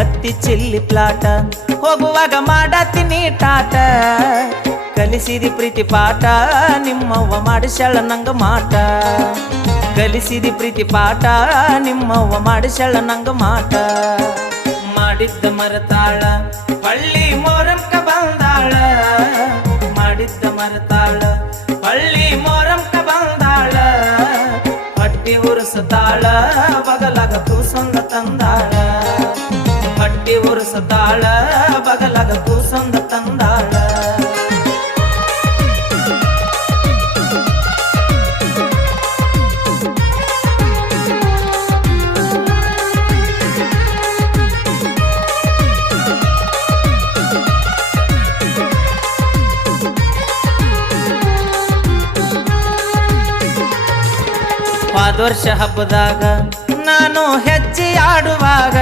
ಹತ್ತಿ ಚಿಲ್ಲಿ ಪ್ಲಾಟ ಹೋಗುವಾಗ ಮಾಡತ್ತೀನಿ ಟಾಟ ಕಲಿಸಿದಿ ಪ್ರೀತಿ ಪಾಠ ನಿಮ್ಮವ್ವ ಮಾಡಿಸ್ಯಾಳ ನಂಗ ಮಾಟ ಕಲಿಸಿದಿ ಪ್ರೀತಿ ಪಾಠ ನಿಮ್ಮವ್ವ ಮಾಡಿಸ್ಯಾಳ ನಂಗ ಮಾಟ ಮಾಡಿದ್ದ ಮರತಾಳ ಪಳ್ಳಿ ಮೋರಂಕ ಬಂದಾಳ ಮಾಡಿದ್ದ ಮರತಾಳ ಪಳ್ಳಿ ಮೋರಂಕ ಬಂದಾಳ ಹೊಟ್ಟಿ ಉರ್ಸತಾಳ ಬಗಲಾಗ ಕೂಸೊಂದ ತಂದಾಳ ಹೊಟ್ಟಿ ಉರ್ಸತಾಳ ಬಗಲಾಗ ಕೂಸೊಂದ ತಂದಾಳ ಹೋದ ವರ್ಷ ಹಬ್ಬದಾಗ ನಾನು ಹೆಜ್ಜೆ ಆಡುವಾಗ